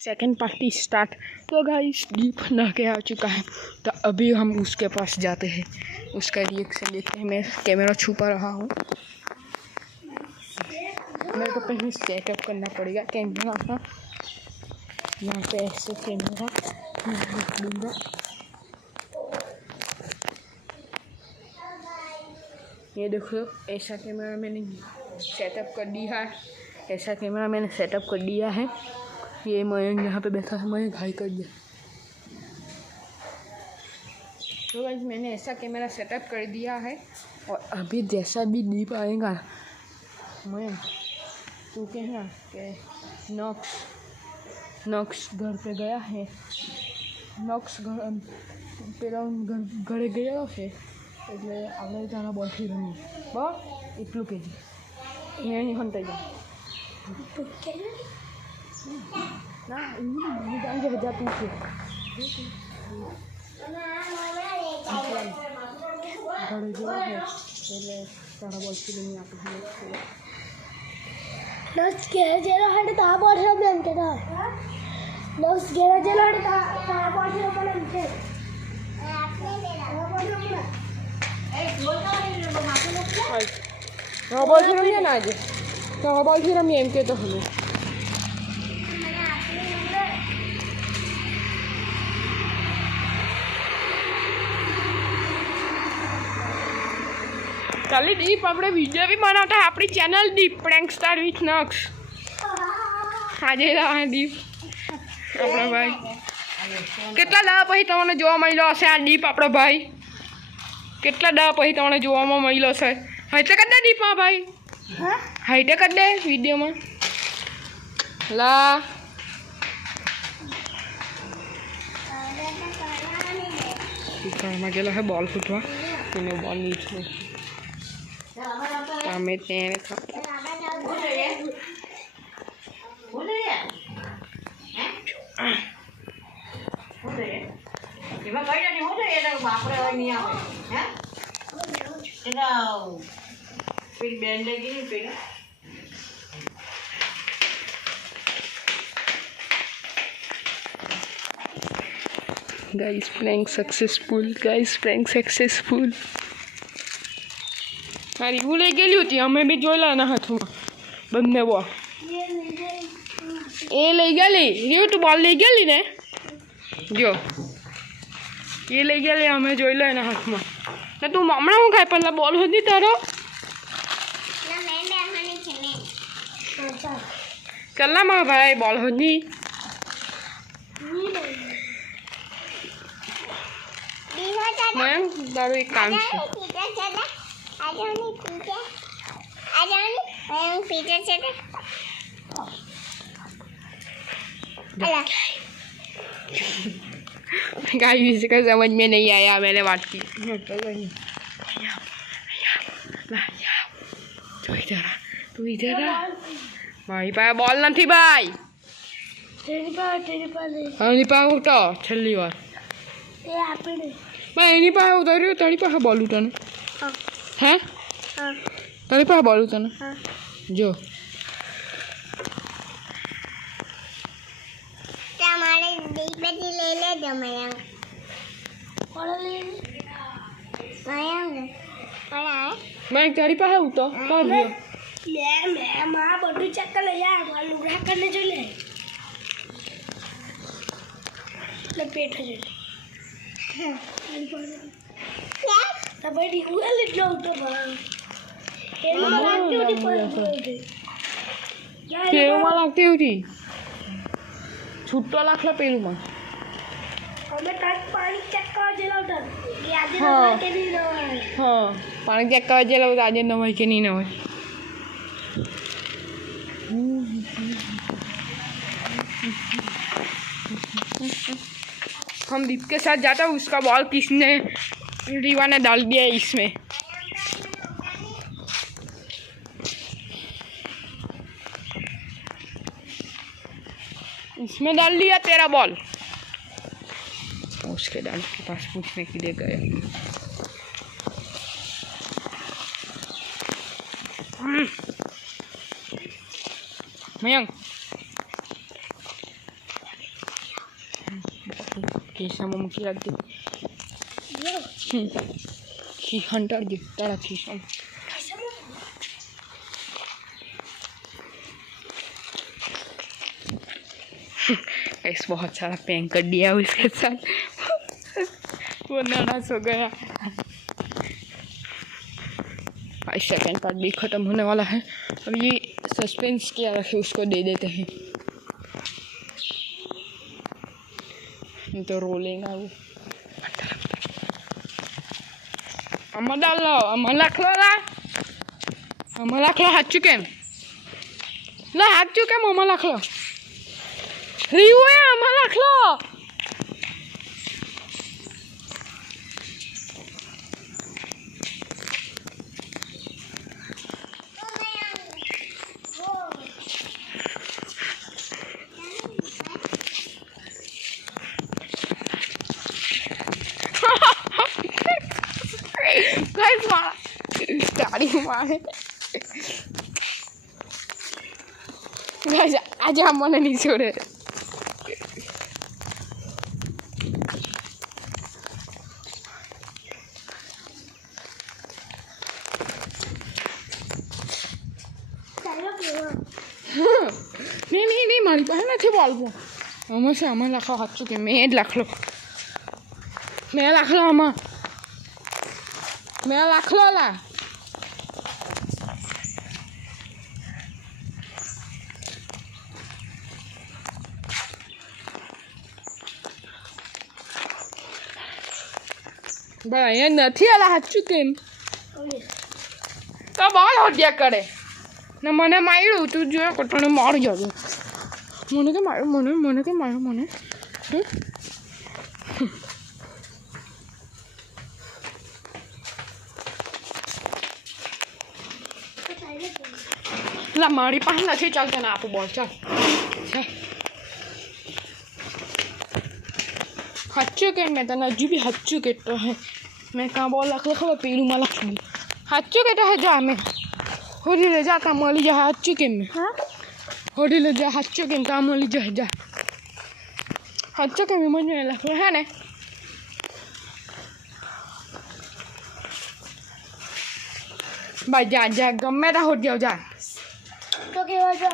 Second party start. तो guys दीप नहा के आ चुका है, तो अभी हम उसके पास जाते हैं, उसका रिएक्शन देखते हैं। मैं कैमरा छुपा रहा हूँ, मेरे को पहले सेटअप करना पड़ेगा कैमरा का। यहाँ पे ऐसे कैमरा लूँगा, ये देखो ऐसा कैमरा मैंने सेटअप कर दिया है, ऐसा कैमरा मैंने सेटअप कर दिया है। ये मयंक यहाँ पे बैठा है, मयंक हाई कर दिया। तो गाइस मैंने ऐसा कैमरा सेटअप कर दिया है, और अभी जैसा भी दीप आएगा मयंक तू कहना कि नॉक्स घर पे गया है, नॉक्स घर પેલા ઘરે ગયો છે એટલે આપણે તારા બોલથી રમી બસ એટલું કહેજે, એની હંતાઈ જાય ના એવું નહીં જાણ કે હજાર તું છે ઘરે ગયો છે એટલે તારા બોલથી રમી આપણે Los gerejeler hadi daha başlayalım కదా. Los gerejeler hadi daha başlayalım కదా. બોલથી રમીએ ને આજે, તો બોલથી રમીએ એમ કહેતો હવે. ચાલી દીપ આપણે વિડીયો બી બનાવતા આપણી channel Deep prank star with નક્સ. આજે દીપ આપણો ભાઈ કેટલા દાડા પછી તમને જોવા મળ્યો હશે. આ દીપ આપણો ભાઈ કેટલા દાડા પછી તમને જોવામાં મળ્યો છે. હાઈટે કરી દે દીપમાં ભાઈ, હાઈટે કરી દે વિડીયોમાં લા. ઘરમાં ગયેલો હે બોલ ફૂટવા, એને બોલ નીચે તમે તેને guys prank successful, guys prank successful. મારી હું લઈ ગયેલી હતી, અમે બી જોયેલા એના હાથમાં બંને બોલ. એ લઈ ગયેલી રહ્યું, તું બોલ લઈ ગયેલી ને, જો એ લઈ ગયેલી, અમે જોયેલા એના હાથમાં. ને તું હમણાં શું ખાય પહેલાં બોલ હતી તારો કલામાં ભાઈ બોલ હતી. મયંક તારું એક કામ છે, गाइस इसका समझ में नहीं आया, मैंने बात की. तू इधर आ भाई, पास बॉल नहीं भाई, એની પાસે ઉઠો છેલ્લી વાર. ભાઈ એની પાસે ઉતાર્યો, તારી પાસે બોલું તને. હે તારી પાસે બોલું તને, જો मैं तारी પાસે ઉતો કર દો. मैं मां બધું ચેક કરી લે યાર, મારું લુગડા કરને જો લે લે પેટ જો તો બડી ઉલે લો તો બા એમાં લાગતી હતી પેલુંમાં લાગતી હતી, છૂટો લાખલા પેલુંમાં. અમે તાક પાણી ચેક કરવા જેલા હતા કે આજે નવાય કે નહીં નવાય. હા પાણી ચેક કરવા જેલા હતા, આજે નવાય કે નહીં નવાય. हम दीप के साथ जाता हूँ, उसका बॉल किसने रीवा ने डाल दिया इसमें. इसमें डाल दिया तेरा बॉल. उसके डैड के पास पूछने के लिए गया. मयंक ખિસ્સામાં મૂકી રાખજે. હંટાડજે તારા ખિસ્સામાં. ऐसे बहुत सारा पैंक कर दिया उसके साथ. वो नाराज हो गया. 5 सेकेंड बाद भी ख़त्म होने वाला है. अब ये सस्पेंस किया रखे उसको दे देते हैं. तो रोलेगा वो. अम्मा डाल लो. अम्मा रख लो ला. अम्मा रख लो. हाथ चुके ला. हाथ चुके अम्मा रख लो. रियू है अम्मा रख लो. गाइस मारा गाड़ी मारे. गाइस आज हम मन नहीं छोड़े. नहीं मारी पास नहीं बोलबो. अम्मा से अम्मा लाख हाथ चुके मैं लाख लो. मैं लाख लो अम्मा. मैं लाख लो ला. बड़ा ये नहीं आला हाथ चुके तो बहुत हो दिया करे ना. मने मारू तू जो कटने मार जाबे. मने के मारो मने के मारो मने. ला मारी पास नहीं चलते ना आप बोल. चल हच्चू के मैं तो नजू भी हच्चू के तो है. मैं कहाँ बोल रख खबर पेरू माला खी हच्चू के तो है. जा मैं होली ले जा काम वाली जा. हच्चू के में होली ले जा. हच्चू के काम वाली जा. हच्चू के में मुझे लग रहा है ना. भाई जा गमे हो जाओ जा. तो क्या